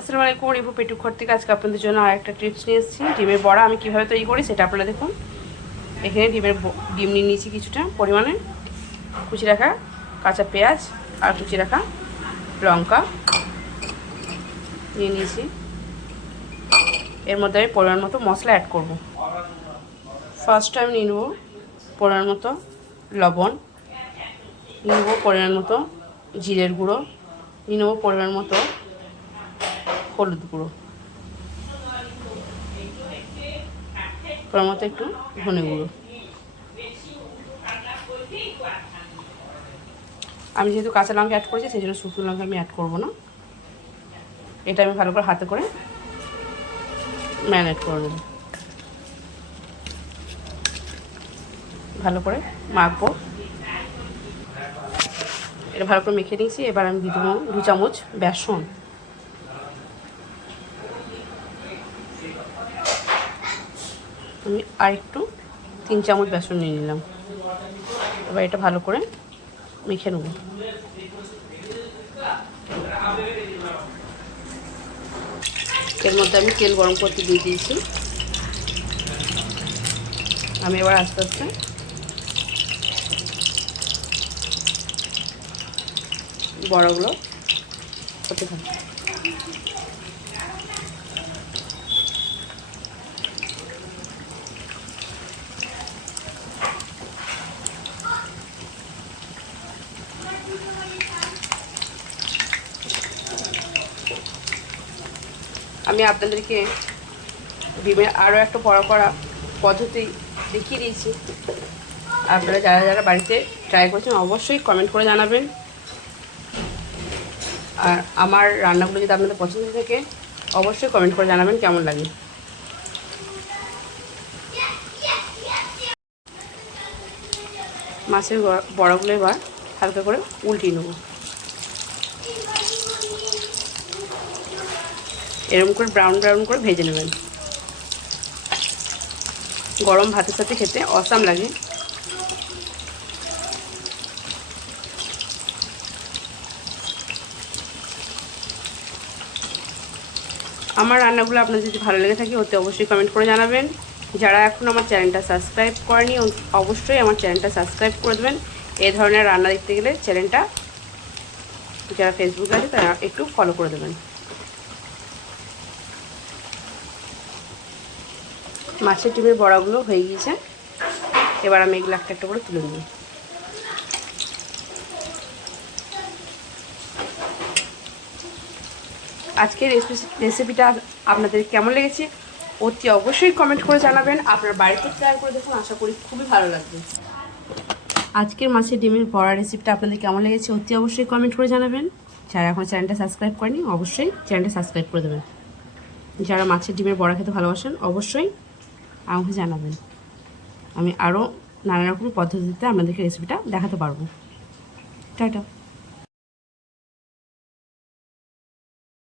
আসসালামু আলাইকুম, রিভু পেটু ঘর থেকে আজকে আপনাদের জন্য আর একটা টিপস নিয়ে এসেছি। ডিমের বড়া আমি কীভাবে তৈরি করি সেটা আপনারা দেখুন। এখানে ডিম নিয়ে নিয়েছি কিছুটা পরিমাণে, কুচি রাখা কাঁচা পেঁয়াজ আর কুচি রাখা লঙ্কা নিয়ে নিয়েছি। এর মধ্যে আমি পরিমাণ মতো মশলা অ্যাড করব। ফার্স্ট আমি নিয়ে নেব পরিমাণ মতো লবণ, নিয়ে নেব পরিমাণ মতো জিরের গুঁড়ো, নিয়ে নেব পরিমাণ মতো হলুদ গুঁড়ো, পরিমাণ মতো একটু ধনে গুঁড়ো। আমি যেহেতু কাঁচা লঙ্কা অ্যাড করেছি সেই জন্য শুকনো লঙ্কা আমি অ্যাড করবো না। এটা আমি ভালো করে হাতে করে ম্যারিনেট করে নেব, ভালো করে মাখবো। এটা ভালো করে মেখে নিয়েছি। এবার আমি দিয়ে দেবো 2 চামচ বেসন। আমি আর একটু 3 চামচ বেসন নিয়ে নিলাম। এবার এটা ভালো করে মেখে নেব। এর মধ্যে আমি তেল গরম করতে দিয়ে দিয়েছি। আমি এবার আস্তে আস্তে বড়াগুলো করতে থাকি। আমি আপনাদেরকে ডিমের আরও একটা বড়া করা পদ্ধতি দেখিয়ে দিয়েছি। আপনারা যারা যারা বাড়িতে ট্রাই করছেন অবশ্যই কমেন্ট করে জানাবেন। আর আমার রান্নাগুলো যদি আপনাদের পছন্দ থাকে অবশ্যই কমেন্ট করে জানাবেন কেমন লাগে। মাছের বড়াগুলো এবার হালকা করে উল্টিয়ে নেব। এরকম করে ব্রাউন ব্রাউন করে ভেজে নেবেন। গরম ভাতের সাথে খেতে অসাম লাগে। আমার রান্নাগুলো আপনাদের যদি ভালো লেগে থাকে অতি অবশ্যই কমেন্ট করে জানাবেন। যারা এখন আমার চ্যানেলটা সাবস্ক্রাইব করেনি অবশ্যই আমার চ্যানেলটা সাবস্ক্রাইব করে দেবেন। এই ধরনের রান্না দেখতে গেলে চ্যানেলটা যারা ফেসবুকে আছে তারা একটু ফলো করে দেবেন। মাছের ডিমের বড়াগুলো হয়ে গিয়েছে। এবার আমি এগুলো একটা একটা করে তুলে নেব। আজকের রেসিপিটা আপনাদের কেমন লেগেছে অতি অবশ্যই কমেন্ট করে জানাবেন। আপনার বাড়িতে ট্রাই করে দেখুন, আশা করি খুবই ভালো লাগবে। আজকের মাছের ডিমের বড়া রেসিপিটা আপনাদের কেমন লেগেছে অতি অবশ্যই কমেন্ট করে জানাবেন। যারা এখন চ্যানেলটা সাবস্ক্রাইব করেনি অবশ্যই চ্যানেলটা সাবস্ক্রাইব করে দেবেন। যারা মাছের ডিমের বড়া খেতে ভালোবাসেন অবশ্যই আমাকে জানাবেন। আমি আরও নানা রকম পদ্ধতিতে আপনাদেরকে রেসিপিটা দেখাতে পারবো। টাটা।